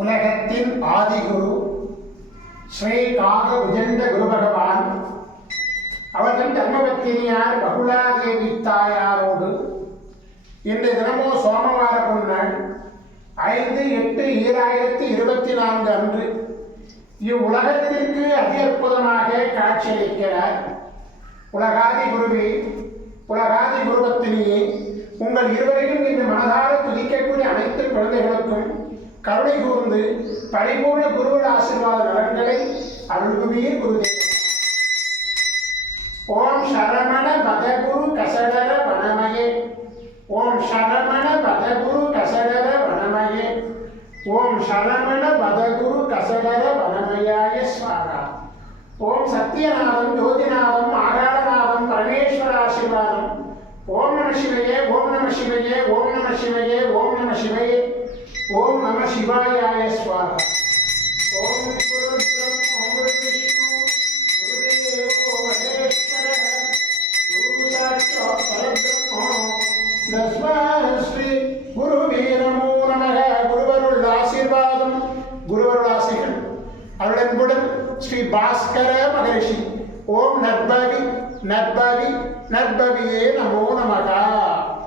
உலகத்தின் ஆதிகுரு ஸ்ரீ காக விஜந்த குரு பகவான் அவர்கள் தர்மபத்தினியார் பகுலாதேவி தாயாரோடு இன்று தினமோ சோமவார பொன்னாள் 5/8/2024 அன்று இவ்வுலகத்திற்கு அதி அற்புதமாக காட்சியளிக்கிறார். உலகாதி குருவே, உலகாதி குருபத்தினியே, உங்கள் இருவரையும் இன்று மனதார துதிக்கக்கூடிய அனைத்து குழந்தைகளுக்கும் கருணை கூர்ந்து பரிபூர்ண குருவின் ஆசீர்வாத நலன்களை அருள்குவீர் குருதேவ. ஓம் சரமண பதகுரு கசடர வனமயே, ஓம் சரமண பதகுரு கசடர வனமயே, ஓம் சரமண பதகுரு கசடர வனமயாய ஸ்வாகா. ஓம் சத்யநாதம் ஜோதிநாதம் ஆகாரநாதம் பரமேஸ்வர ஆசீர்வாதம். ஓம் நம சிவையே, ஓம் நம சிவையே, ஓம் நம சிவையே, ஓம் நம சிவையே, ஓம் நம சிவாயாய ஸ்வாகா. ஓம் குரு பிரம்ம குரு விஷ்ணு குருதேவோ மகேஸ்வரः குரு சாட்சாத் பரபிரம்ம தஸ்மை ஸ்ரீ குருவே நமோ நமः. குருவருள் ஆசீர்வாதம், குருவருள் ஆசைகள் அருளன்புடன் ஸ்ரீ பாஸ்கர மகரிஷி. ஓம் நற்பவி நற்பவி நற்பவியே நமோ நமः.